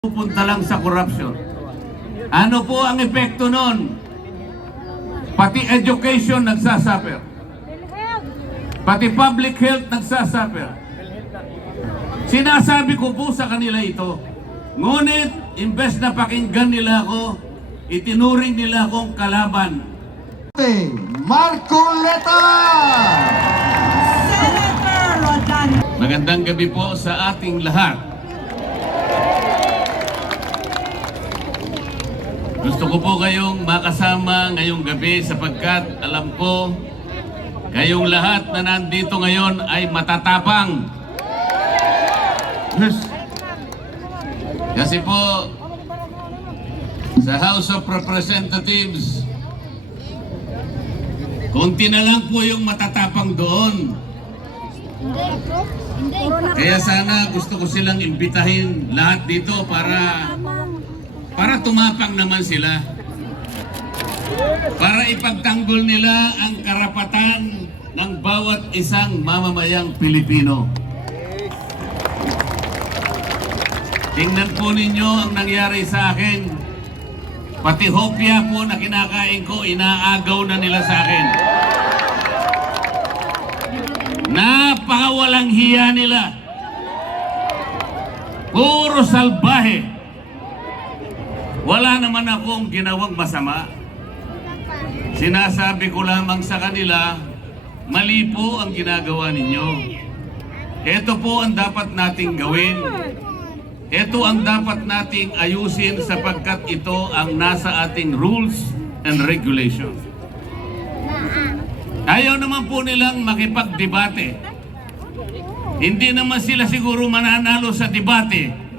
pupunta lang sa corruption. Ano po ang epekto nun? Pati education nagsasuffer. Pati public health nagsasuffer. Sinasabi ko po sa kanila ito. Ngunit, imbes na pakinggan nila ako, itinuring nila akong kalaban. Marcoleta! Senator Rodan Magandang gabi po sa ating lahat. Gusto ko po kayong makasama ngayong gabi sapagkat alam ko kayong lahat na nandito ngayon ay matatapang. Yes. Kasi po sa House of Representatives konti na lang po yung matatapang doon. Kaya sana gusto ko silang imbitahin lahat dito para para tumapang naman sila. Para ipagtanggol nila ang karapatan ng bawat isang mamamayang Pilipino. Tingnan po ninyo ang nangyari sa akin. Pati hopya po na kinakain ko, inaagaw na nila sa akin. Napakawalang hiya nila. Puro salbahe. Wala naman akong ginawang masama. Sinasabi ko lamang sa kanila, mali po ang ginagawa ninyo. Ito po ang dapat nating gawin. Ito ang dapat nating ayusin sapagkat ito ang nasa ating rules and regulations. Ayaw naman po nilang makipagdebate. Hindi naman sila siguro mananalo sa debate.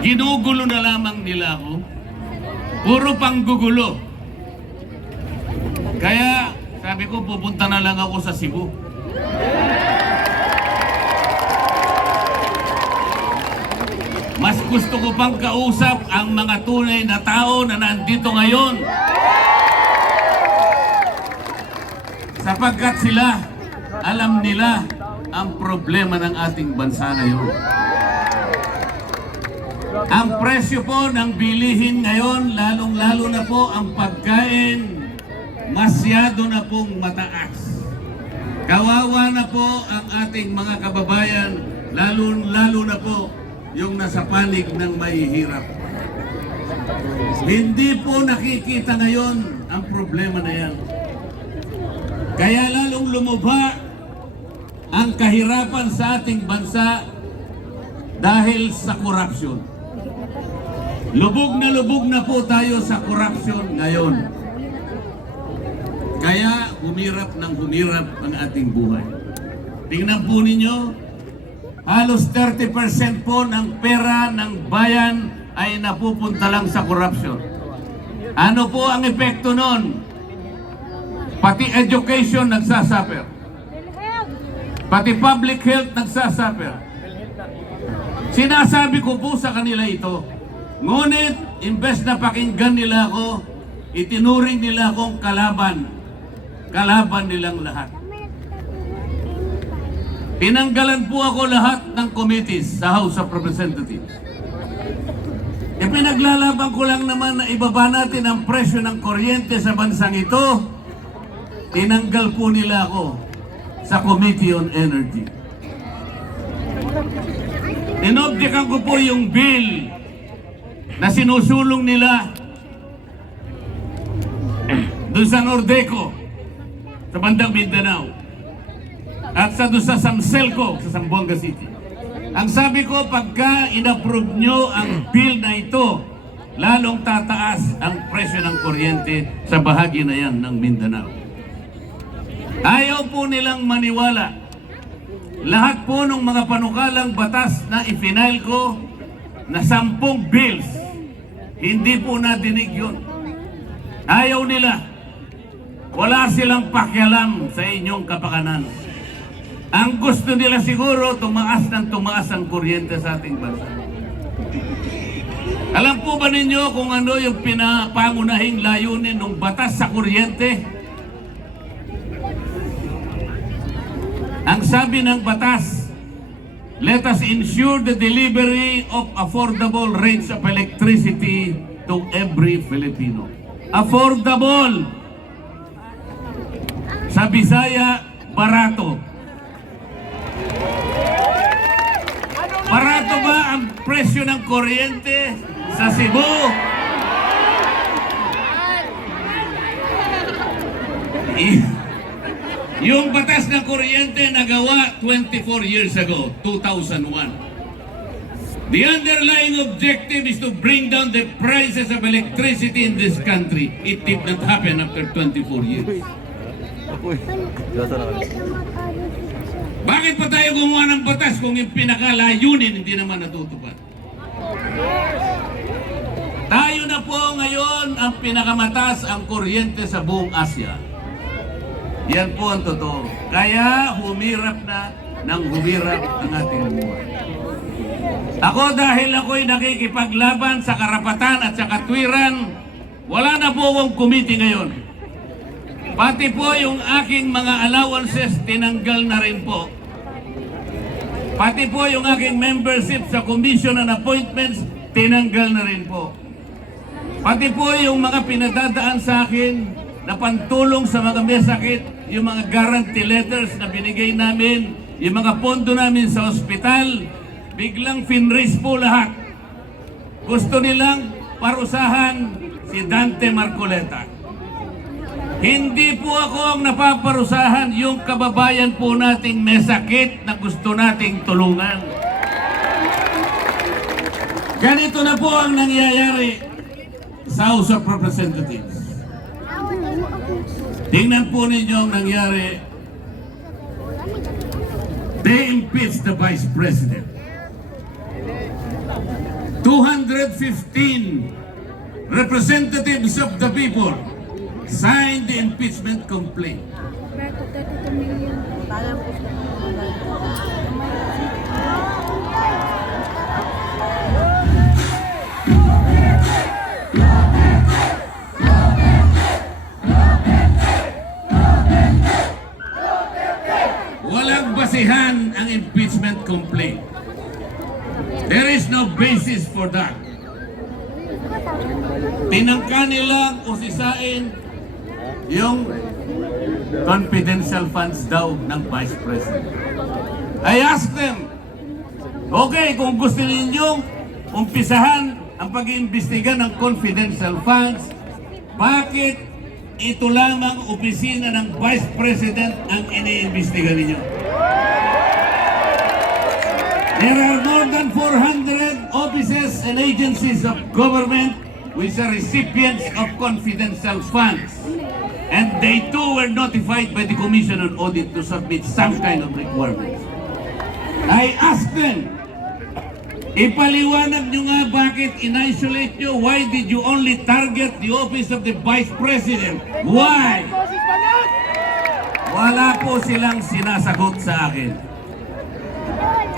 Ginugulo na lamang nila ako. Puro panggugulo. Kaya sabi ko pupunta na lang ako sa Cebu. Mas gusto ko pang kausap ang mga tunay na tao na nandito ngayon. Sapagkat sila, alam nila ang problema ng ating bansa ngayon. Ang presyo po ng bilihin ngayon, lalong-lalo na po ang pagkain, masyado na pong mataas. Kawawa na po ang ating mga kababayan, lalo-lalo na po yung nasa panig ng mahihirap. Hindi po nakikita ngayon ang problema na yan. Kaya lalong lumubha ang kahirapan sa ating bansa dahil sa korupsyon. Lubog na lubog na po tayo sa korupsyon ngayon. Kaya humirap ng humirap ang ating buhay. Tingnan po ninyo, halos 30% po ng pera ng bayan ay napupunta lang sa korupsyon. Ano po ang epekto nun? Pati education nagsasuffer. Pati public health nagsasuffer. Sinasabi ko po sa kanila ito. Ngunit, imbes na pakinggan nila ako, itinuring nila akong kalaban. Kalaban nilang lahat. Tinanggalan po ako lahat ng committees sa House of Representatives. E pinaglalaban ko lang naman na ibaba natin ang presyo ng kuryente sa bansang ito. Tinanggal po nila ako sa Committee on Energy. Inobjekan ko po yung bill na sinusulong nila doon sa Nordeco, sa bandang Mindanao, at sa doon sa Samselco, sa Zamboanga City. Ang sabi ko, pagka inapprove nyo ang bill na ito, lalong tataas ang presyo ng kuryente sa bahagi na yan ng Mindanao. Ayaw po nilang maniwala. Lahat po ng mga panukalang batas na ifinail ko na sampung bills, hindi po nadinig yun. Ayaw nila. Wala silang pakialam sa inyong kapakanan. Ang gusto nila siguro, tumaas ng tumaas ang kuryente sa ating bansa. Alam po ba ninyo kung ano yung pinapangunahing layunin ng batas sa kuryente? Ang sabi ng batas, let us ensure the delivery of affordable rates of electricity to every Filipino. Affordable! Sa Bisaya, barato. Barato ba ang presyo ng kuryente sa Cebu? I- yung batas ng kuryente nagawa 24 years ago, 2001. The underlying objective is to bring down the prices of electricity in this country. It did not happen after 24 years. Bakit pa tayo gumawa ng batas kung yung pinakalayunin hindi naman natutupad? Tayo na po ngayon ang pinakamataas ang kuryente sa buong Asya. Yan po ang totoo. Kaya humirap na ng humirap ang ating buhay. Ako dahil ako'y nakikipaglaban sa karapatan at sa katwiran, wala na po akong committee ngayon. Pati po yung aking mga allowances tinanggal na rin po. Pati po yung aking membership sa commission and appointments tinanggal na rin po. Pati po yung mga pinadadaan sa akin na pantulong sa mga may sakit, yung mga guarantee letters na binigay namin, yung mga pondo namin sa ospital, biglang finraise po lahat. Gusto nilang parusahan si Dante Marcoleta. Hindi po ako ang napaparusahan yung kababayan po nating may sakit na gusto nating tulungan. Ganito na po ang nangyayari sa House of Representatives. Tingnan po ninyo ang nangyari. They impeached the Vice President. 215 representatives of the people signed the impeachment complaint. Basihan ang impeachment complaint. There is no basis for that. Tinangka nilang usisain yung confidential funds daw ng Vice President. I asked them, okay, kung gusto ninyong umpisahan ang pag-iimbestiga ng confidential funds, bakit ito lamang opisina ng Vice President ang iniimbestiga ninyo? There are more than 400 offices and agencies of government which are recipients of confidential funds. And they too were notified by the Commission on Audit to submit some kind of requirements. I asked them, ipaliwanag nyo nga bakit in-isolate nyo, why did you only target the office of the Vice President? Why? Wala po silang sinasagot sa akin.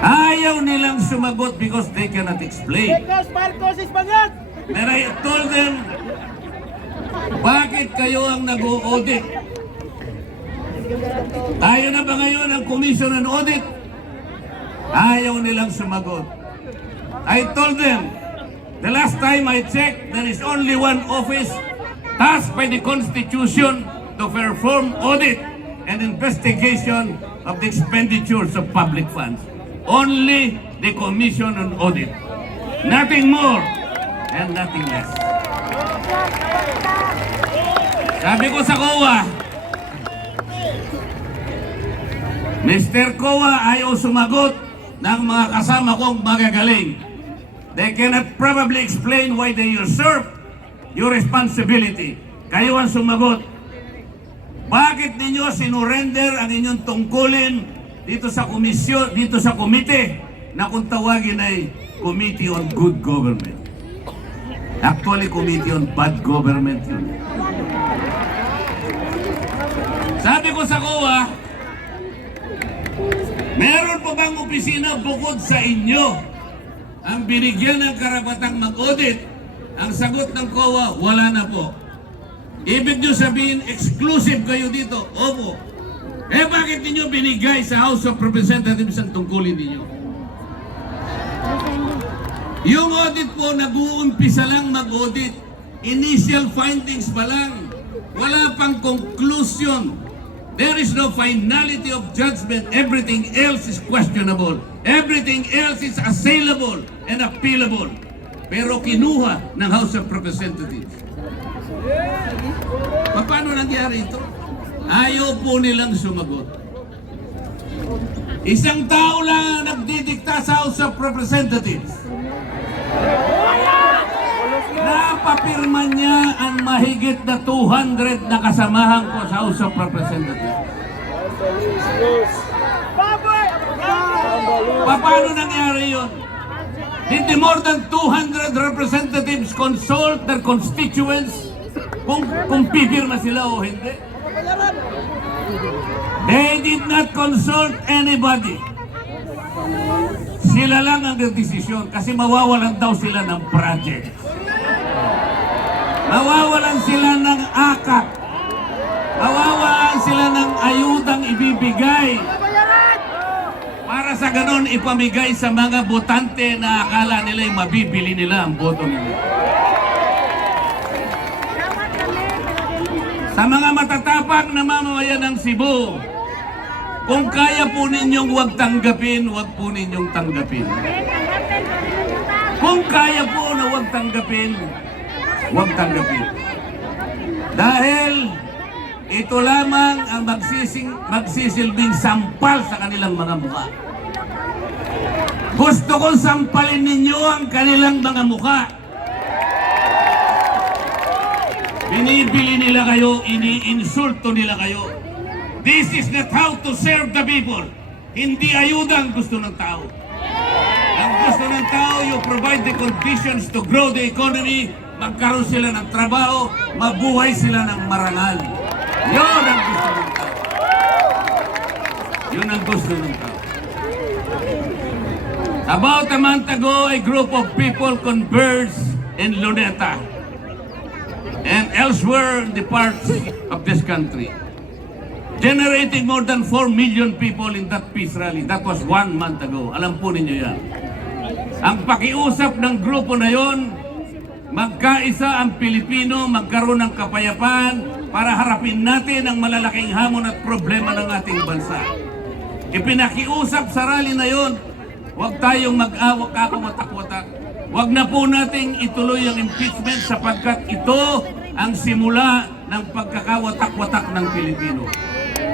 Ayaw nilang sumagot because they cannot explain. Marcos, Marcos, Espanyol! And I told them, bakit kayo ang nag-audit? Tayo na ba ngayon ang Commission on Audit? Ayaw nilang sumagot. I told them, the last time I checked, there is only one office tasked by the Constitution to perform audit and investigation of the expenditures of public funds. Only the Commission on Audit. Nothing more and nothing less. Sabi ko sa COA, Mr. COA ayaw sumagot ng mga kasama kong magagaling. They cannot probably explain why they usurp your responsibility. Kayo ang sumagot. Bakit ninyo sinurrender ang inyong tungkulin dito sa komisyon, dito sa komite na kung tawagin ay Committee on Good Government. Actually, Committee on Bad Government yun. Sabi ko sa COA, meron pa bang opisina bukod sa inyo ang binigyan ng karapatang mag-audit? Ang sagot ng COA, wala na po. Ibig nyo sabihin, exclusive kayo dito. Opo. Eh bakit ninyo binigay sa House of Representatives ang tungkulin ninyo? Yung audit po, nag-uumpisa lang mag-audit. Initial findings pa lang. Wala pang conclusion. There is no finality of judgment. Everything else is questionable. Everything else is assailable and appealable. Pero kinuha ng House of Representatives. Pa- Paano nangyari ito? Ayaw po nilang sumagot. Isang tao lang ang nagdidikta sa House of Representatives. Napapirma niya ang mahigit na 200 na kasamahan ko sa House of Representatives. Pa- Paano nangyari yun? Did the more than 200 representatives consult their constituents kung, kung pipirma sila o hindi? They did not consult anybody. Sila lang ang nagdesisyon kasi mawawalan daw sila ng project. Mawawalan sila ng akak. Mawawalan sila ng ayudang ibibigay. Para sa ganon ipamigay sa mga botante na akala nila yung mabibili nila ang boto nila. Sa mga matatapang na mamamayan ng Cebu, kung kaya po ninyong huwag tanggapin, huwag po ninyong tanggapin. Kung kaya po na huwag tanggapin, huwag tanggapin. Dahil ito lamang ang magsising, magsisilbing sampal sa kanilang mga mukha. Gusto kong sampalin ninyo ang kanilang mga mukha. Binibili nila kayo, iniinsulto nila kayo. This is not how to serve the people. Hindi ayuda ang gusto ng tao. Ang gusto ng tao, you provide the conditions to grow the economy, magkaroon sila ng trabaho, mabuhay sila ng marangal. Yun ang gusto ng tao. Yun ang gusto ng tao. About a month ago, a group of people converged in Luneta and elsewhere in the parts of this country, generating more than 4 million people in that peace rally. That was one month ago. Alam po ninyo yan. Ang pakiusap ng grupo na yon, magkaisa ang Pilipino, magkaroon ng kapayapaan para harapin natin ang malalaking hamon at problema ng ating bansa. Ipinakiusap sa rally na yon, huwag tayong mag-awak watak-watak. Huwag na po nating ituloy ang impeachment sapagkat ito ang simula ng pagkakawatak-watak ng Pilipino.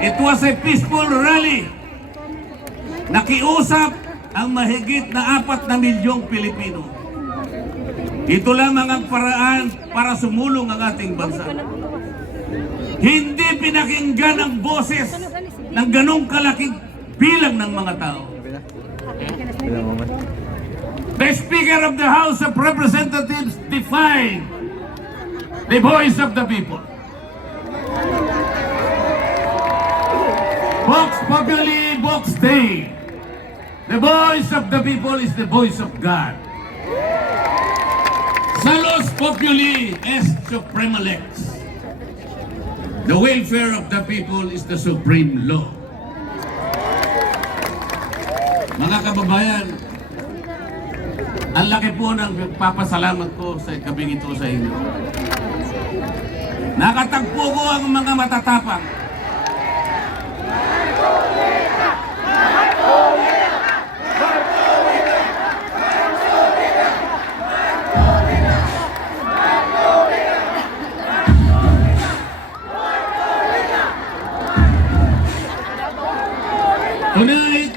It was a peaceful rally. Nakiusap ang mahigit na apat na milyong Pilipino. Ito lamang ang paraan para sumulong ang ating bansa. Hindi pinakinggan ang boses ng ganong kalaking bilang ng mga tao. The Speaker of the House of Representatives defied the voice of the people. Vox Populi, Vox Dei. The voice of the people is the voice of God. Salus Populi est Suprema Lex. The welfare of the people is the supreme law. Mga kababayan, ang laki po ng papasalamat ko sa gabing ito sa inyo. Nakatagpo ko ang mga matatapang. Tonight,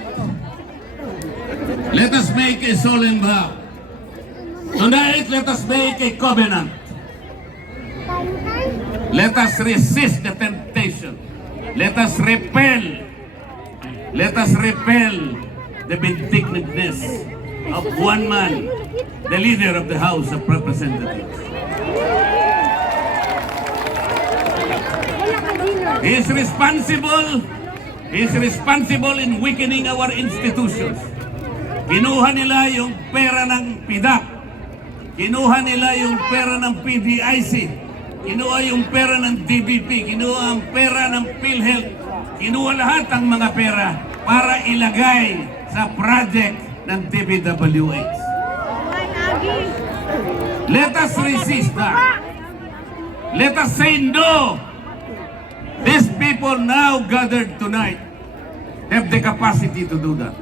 let us make a solemn vow. Let us make a covenant. Let us resist the temptation. Let us repel. Let us repel the vindictiveness of one man, the leader of the House of Representatives. He is responsible. He is responsible in weakening our institutions. Kinuha nila yung pera ng PIDAC. Kinuha nila yung pera ng PDIC. Kinuha yung pera ng DBP. Kinuha ang pera ng PhilHealth. Kinuha lahat ang mga pera para ilagay sa project ng DBWH. Let us resist that. Let us say no. These people now gathered tonight have the capacity to do that.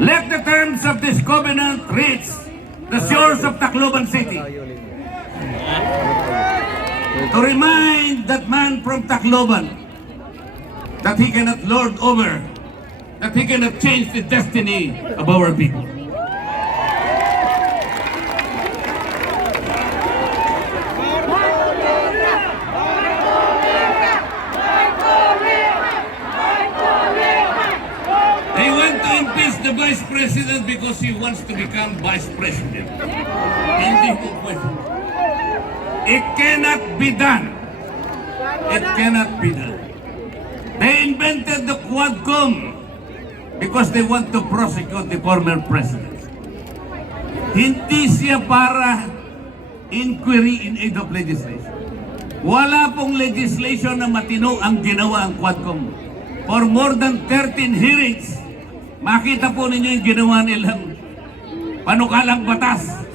Let the terms of this covenant reach the shores of Tacloban City. To remind that man from Tacloban that he cannot lord over, that he cannot change the destiny of our people. They want to impeach the vice president because he wants to become vice president. Hindi po pwede. It cannot be done. It cannot be done. They invented the Quadcom because they want to prosecute the former president. Hindi siya para inquiry in aid of legislation. Wala pong legislation na matino ang ginawa ang Quadcom. For more than 13 hearings, makita po ninyo yung ginawa nilang panukalang batas.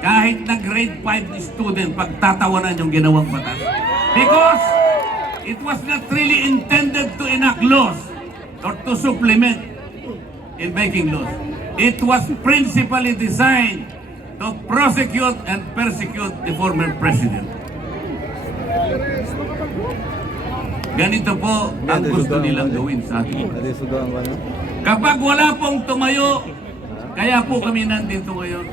Kahit na grade 5 student, pagtatawanan yung ginawang batas. Because it was not really intended to enact laws or to supplement in making laws. It was principally designed to prosecute and persecute the former president. Ganito po ang gusto nilang gawin sa atin. Kapag wala pong tumayo, kaya po kami nandito ngayon.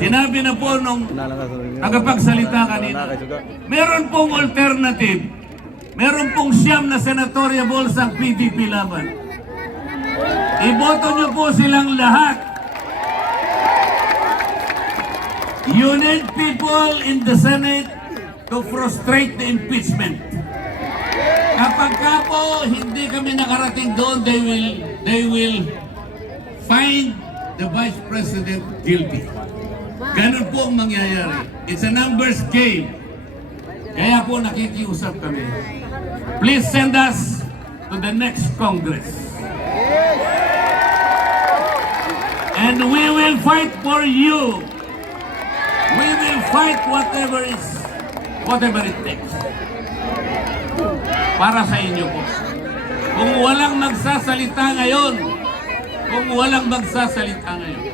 Sinabi na po nung tagapagsalita kanina, meron pong alternative. Meron pong siyam na senatorial balls ang PDP laban. Iboto niyo po silang lahat. You need people in the Senate to frustrate the impeachment. Kapag ka po hindi kami nakarating doon, they will, they will find the Vice President guilty. Ganun po ang mangyayari. It's a numbers game. Kaya po nakikiusap kami. Please send us to the next Congress. And we will fight for you. We will fight whatever is whatever it takes. Para sa inyo po. Kung walang magsasalita ngayon, kung walang magsasalita ngayon,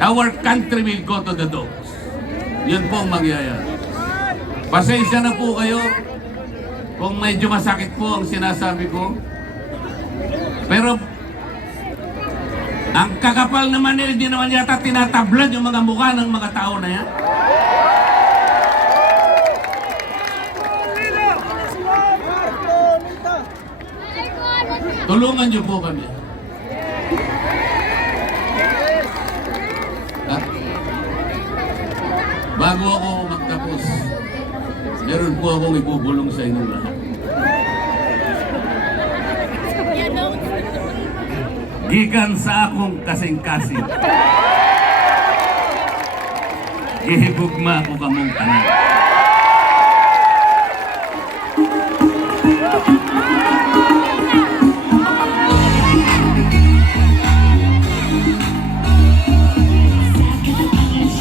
our country will go to the dogs. Yun po ang mangyayari. Pasensya na po kayo kung medyo masakit po ang sinasabi ko. Pero ang kakapal naman nila, hindi naman yata tinatablad yung mga mukha ng mga tao na yan. Tulungan niyo po kami. Ha? Bago ako magtapos, meron po akong ibubulong sa inyo lahat. Gikan sa akong kasing-kasing. Gihigugma ko kamong tanan.